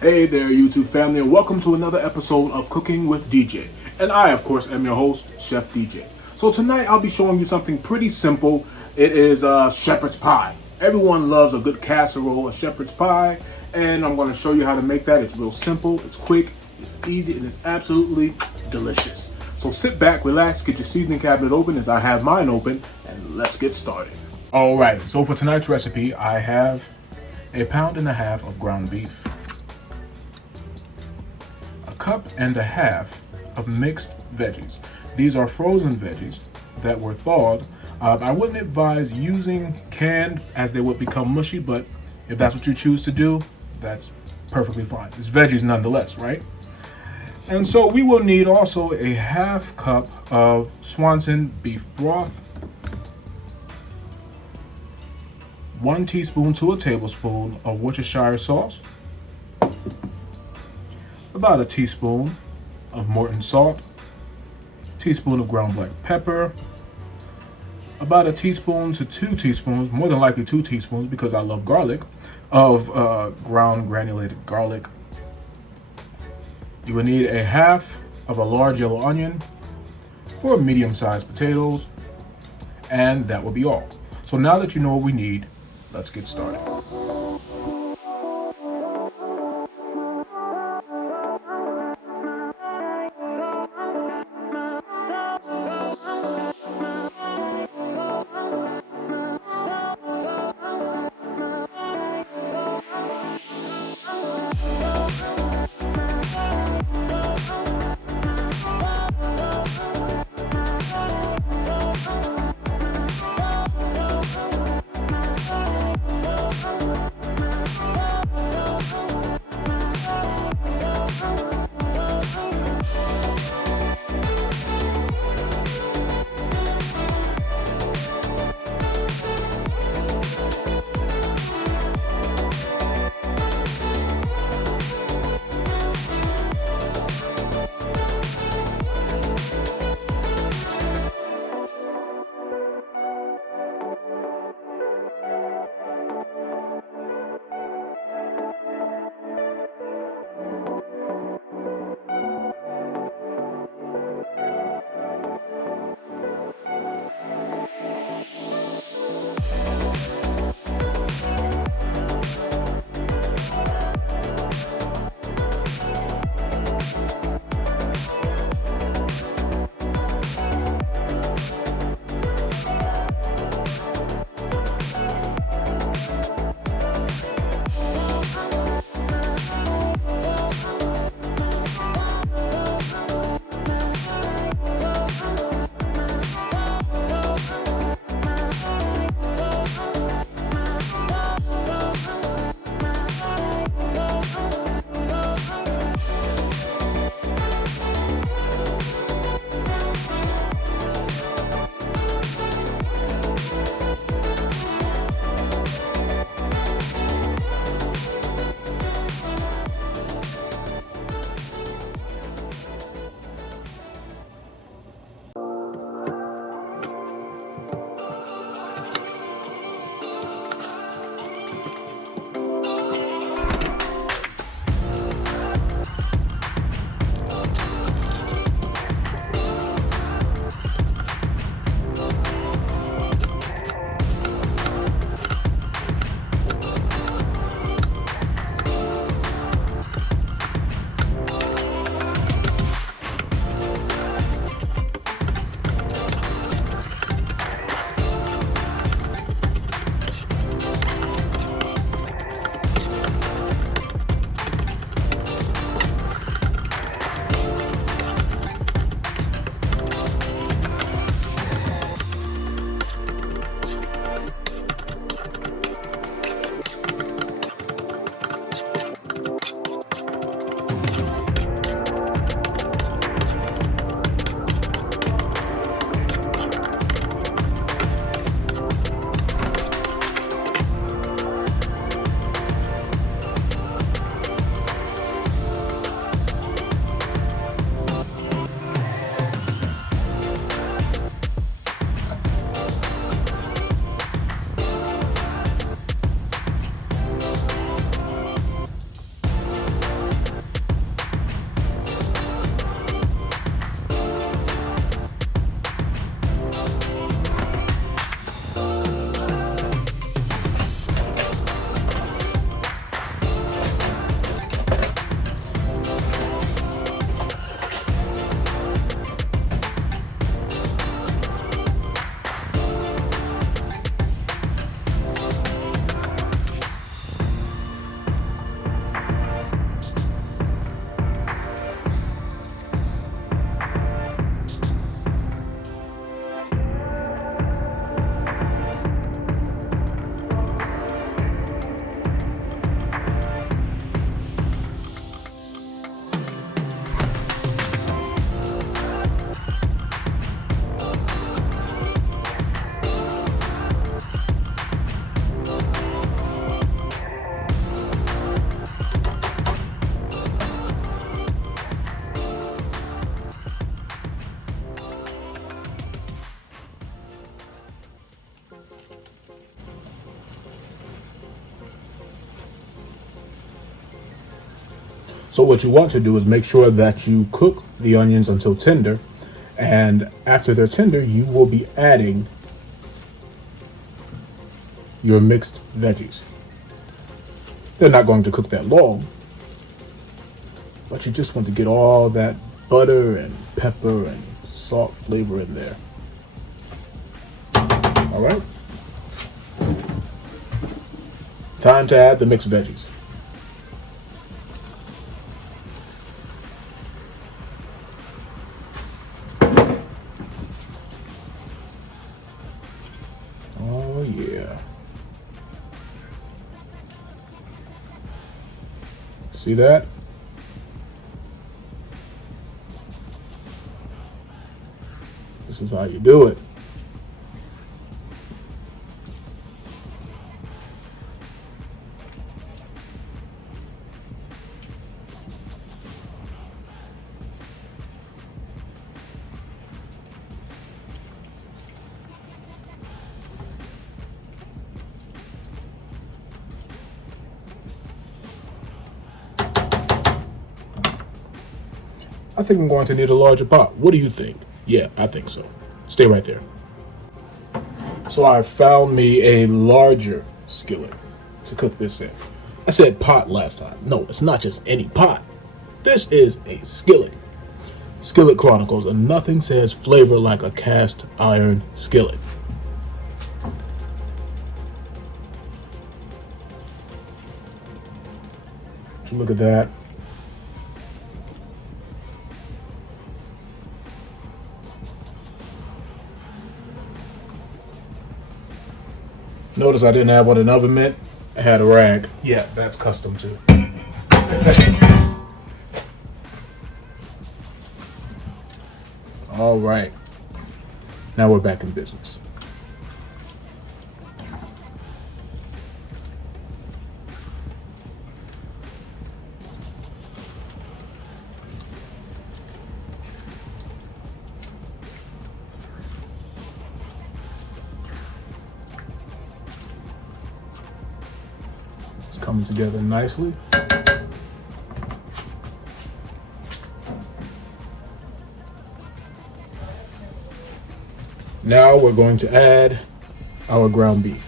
Hey there, YouTube family, and welcome to another episode of Cooking with DJ. And I, of course, am your host, Chef DJ. So tonight I'll be showing you something pretty simple. It is shepherd's pie. Everyone loves a good casserole, a shepherd's pie, and I'm going to show you how to make that. It's real simple, it's quick, it's easy, and it's absolutely delicious. So sit back, relax, get your seasoning cabinet open as I have mine open, and let's get started. All right, so for tonight's recipe, I have a pound and a half of ground beef, a cup and a half of mixed veggies. These are frozen veggies that were thawed. I wouldn't advise using canned as they would become mushy, but if that's what you choose to do, that's perfectly fine. It's veggies nonetheless, right? And so we will need also a half cup of Swanson beef broth, 1 teaspoon to a tablespoon of Worcestershire sauce, about a teaspoon of Morton salt, teaspoon of ground black pepper, about a teaspoon to 2 teaspoons, more than likely 2 teaspoons because I love garlic, of ground granulated garlic. You will need a half of a large yellow onion, 4 medium-sized potatoes, and that will be all. So now that you know what we need, let's get started. So what you want to do is make sure that you cook the onions until tender, and after they're tender, you will be adding your mixed veggies. They're not going to cook that long, but you just want to get all that butter and pepper and salt flavor in there. All right. Time to add the mixed veggies. Oh yeah. See that? This is how you do it. I think I'm going to need a larger pot. What do you think? Yeah, I think so. Stay right there. So I found me a larger skillet to cook this in. I said pot last time. No, it's not just any pot. This is a skillet. Skillet Chronicles, and nothing says flavor like a cast iron skillet. So look at that. Notice I didn't have what an oven mitt. I had a rag. Yeah, that's custom too. All right. Now we're back in business. Coming together nicely. Now we're going to add our ground beef.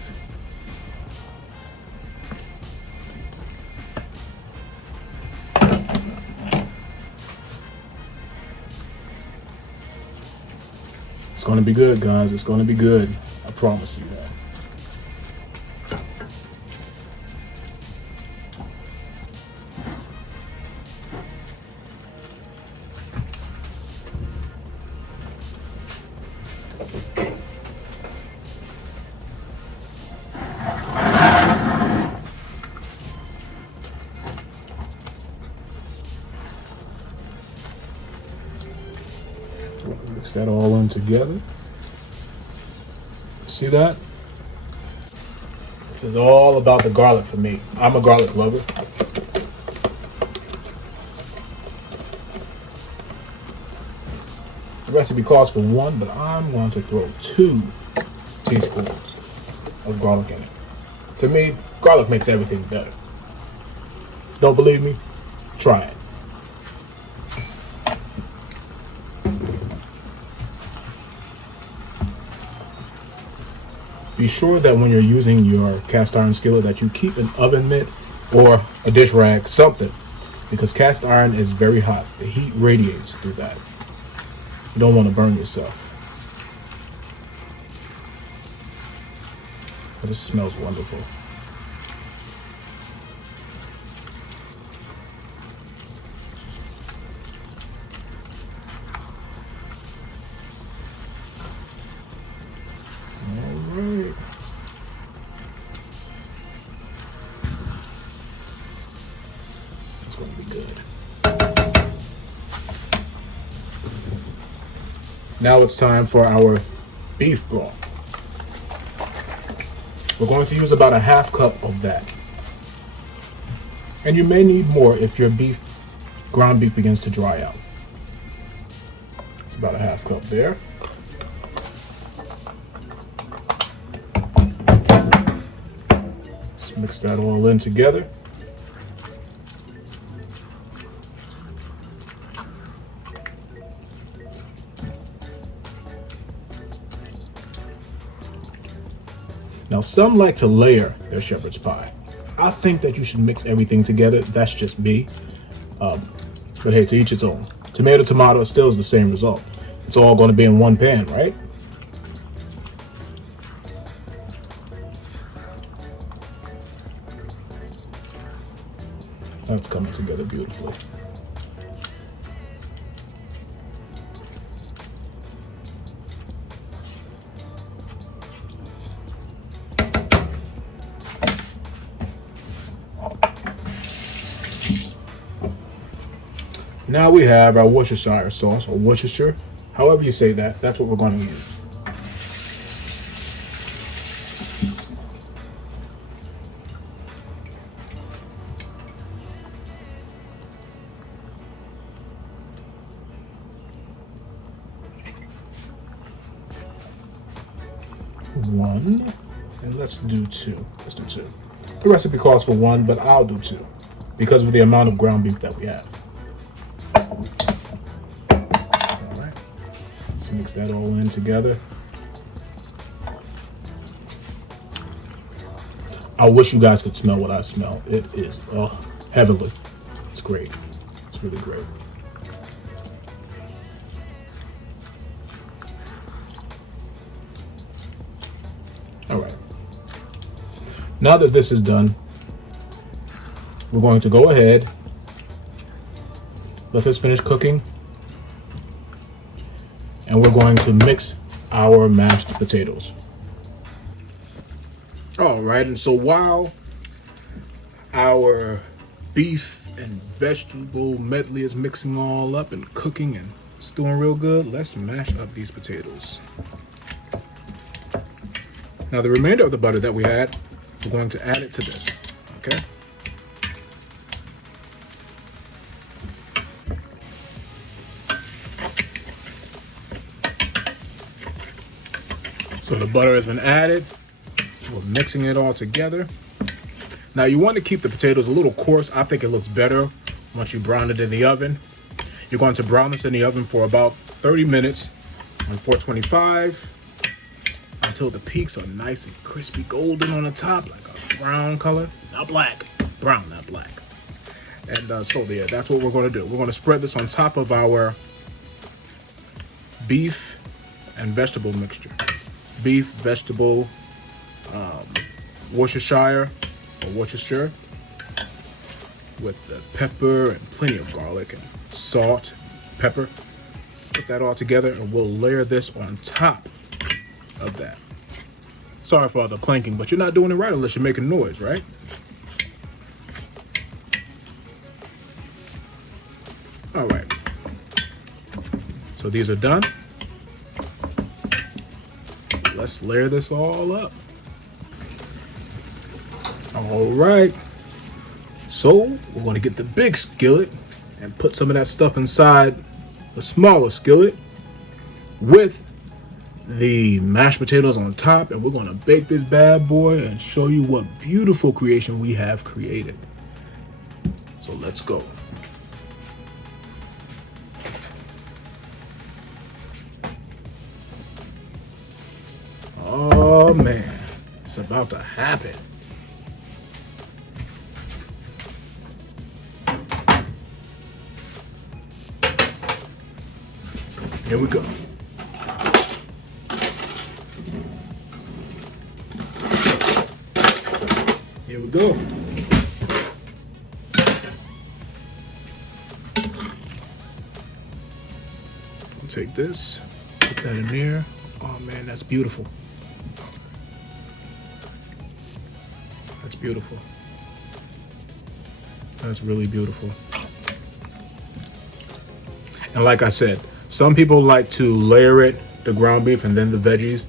It's going to be good, guys. It's going to be good. I promise you that. Mix that all in together. See that? This is all about the garlic for me. I'm a garlic lover. The recipe calls for 1, but I'm going to throw 2 teaspoons of garlic in it. To me, garlic makes everything better. Don't believe me? Try it. Be sure that when you're using your cast iron skillet that you keep an oven mitt or a dish rag, something, because cast iron is very hot. The heat radiates through that. You don't want to burn yourself. But this smells wonderful. Alright. It's going to be good. Now it's time for our beef broth. We're going to use about a half cup of that. And you may need more if your ground beef begins to dry out. It's about a half cup there. Let's mix that all in together. Now, some like to layer their shepherd's pie. I think that you should mix everything together. That's just me. But hey, to each its own. Tomato still is the same result. It's all going to be in one pan, right? That's coming together beautifully. Now we have our Worcestershire sauce, or Worcestershire, however you say that, that's what we're going to use. One, and let's do two. Let's do two. The recipe calls for one, but I'll do two because of the amount of ground beef that we have. Mix that all in together. I wish you guys could smell what I smell. It is heavenly. It's great. It's really great. All right. Now that this is done, we're going to go ahead. Let this finish cooking. And we're going to mix our mashed potatoes. All right, and so while our beef and vegetable medley is mixing all up and cooking and stewing real good, let's mash up these potatoes. Now the remainder of the butter that we had, we're going to add it to this, okay? So the butter has been added. We're mixing it all together. Now you want to keep the potatoes a little coarse. I think it looks better once you brown it in the oven. You're going to brown this in the oven for about 30 minutes on 425 until the peaks are nice and crispy golden on the top, like a brown color. Not black, brown, not black. And so yeah, that's what we're going to do. We're going to spread this on top of our beef and vegetable mixture. Beef, vegetable, Worcestershire or Worcestershire with the pepper and plenty of garlic and salt, pepper. Put that all together and we'll layer this on top of that. Sorry for all the clanking, but you're not doing it right unless you're making noise, right? All right. So these are done. Let's layer this all up. All right. So we're going to get the big skillet and put some of that stuff inside the smaller skillet with the mashed potatoes on top, and we're going to bake this bad boy and show you what beautiful creation we have created. So let's go. Oh man, it's about to happen. Here we go. Here we go. We'll take this, put that in there. Oh man, that's beautiful. That's beautiful. That's really beautiful. And like I said, some people like to layer it, the ground beef and then the veggies.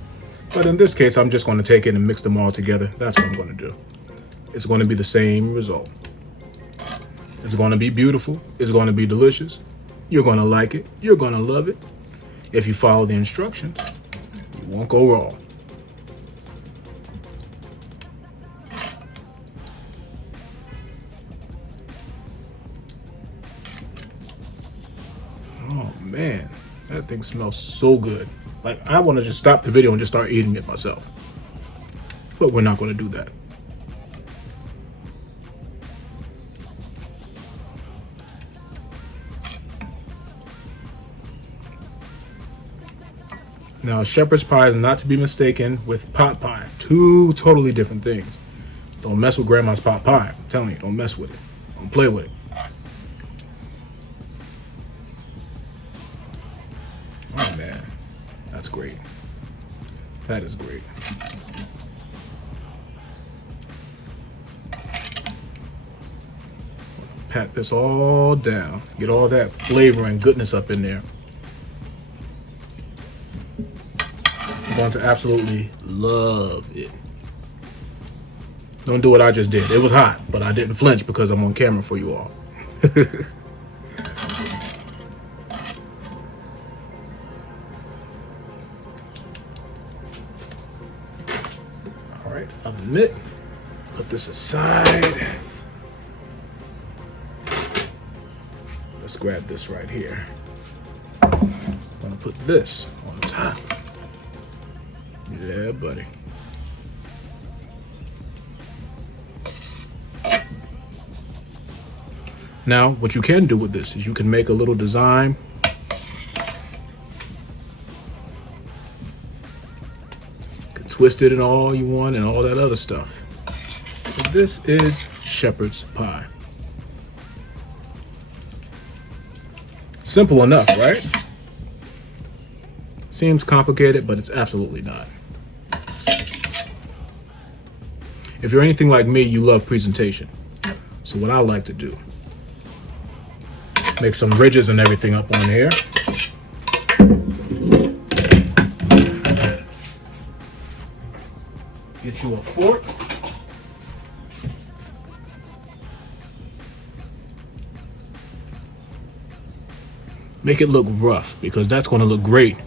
But in this case, I'm just going to take it and mix them all together. That's what I'm going to do. It's going to be the same result. It's going to be beautiful. It's going to be delicious. You're going to like it. You're going to love it. If you follow the instructions, you won't go wrong. Oh man, that thing smells so good. Like I want to just stop the video and just start eating it myself. but we're not going to do that. Now, shepherd's pie is not to be mistaken with pot pie. Two totally different things. Don't mess with grandma's pot pie. I'm telling you, don't mess with it. Don't play with it. Oh man, that's great. That is great. Pat this all down. Get all that flavor and goodness up in there. I'm going to absolutely love it. Don't do what I just did. It was hot, but I didn't flinch because I'm on camera for you all. All right, oven mitt. Put this aside. Let's grab this right here. I'm gonna put this on top. Yeah, buddy. Now, what you can do with this is you can make a little design. You can twist it and all you want and all that other stuff. But this is shepherd's pie. Simple enough, right? Seems complicated, but it's absolutely not. If you're anything like me, you love presentation. So what I like to do, make some ridges and everything up on here. Get you a fork. Make it look rough because that's going to look great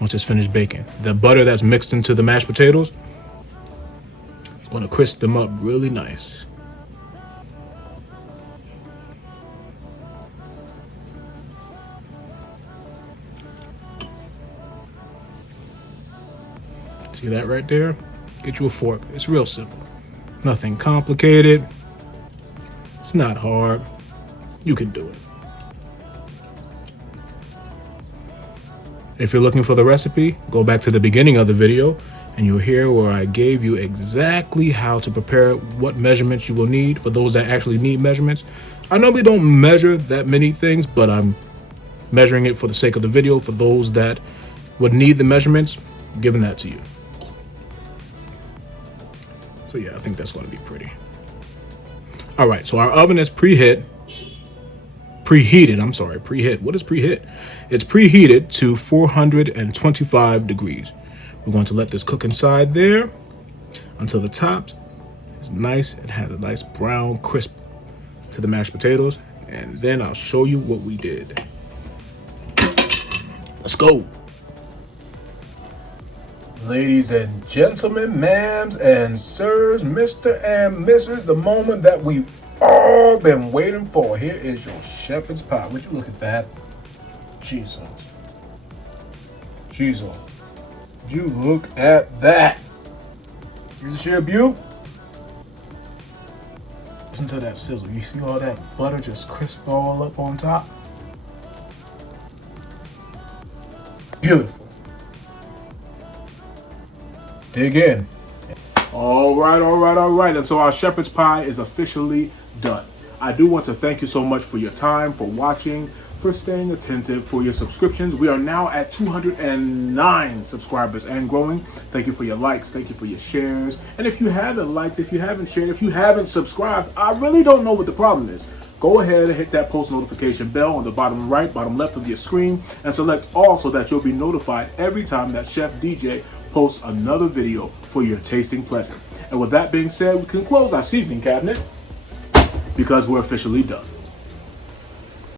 once it's finished baking. The butter that's mixed into the mashed potatoes is going to crisp them up really nice. See that right there? Get you a fork. It's real simple. Nothing complicated. It's not hard. You can do it. If you're looking for the recipe, go back to the beginning of the video and you'll hear where I gave you exactly how to prepare what measurements you will need for those that actually need measurements. I normally don't measure that many things, but I'm measuring it for the sake of the video. For those that would need the measurements, I'm giving that to you. So yeah, I think that's going to be pretty. All right, so our oven is preheated. What is preheat? It's preheated to 425 degrees. We're going to let this cook inside there until the top is nice. It has a nice brown crisp to the mashed potatoes. And then I'll show you what we did. Let's go. Ladies and gentlemen, ma'ams and sirs, Mr. and Mrs., the moment that we've all been waiting for. Here is your shepherd's pie. Would you look at that? Jesus. Jesus. Would you look at that? Is it sheer beauty? Listen to that sizzle. You see all that butter just crisp all up on top? Beautiful. Dig in. All right. And so our shepherd's pie is officially done. I do want to thank you so much for your time, for watching, for staying attentive, for your subscriptions. We are now at 209 subscribers and growing. Thank you for your likes. Thank you for your shares. And if you haven't liked, if you haven't shared, if you haven't subscribed, I really don't know what the problem is. Go ahead and hit that post notification bell on the bottom right, bottom left of your screen and select all so that you'll be notified every time that Chef DJ posts another video for your tasting pleasure. And with that being said, we can close our seasoning cabinet because we're officially done.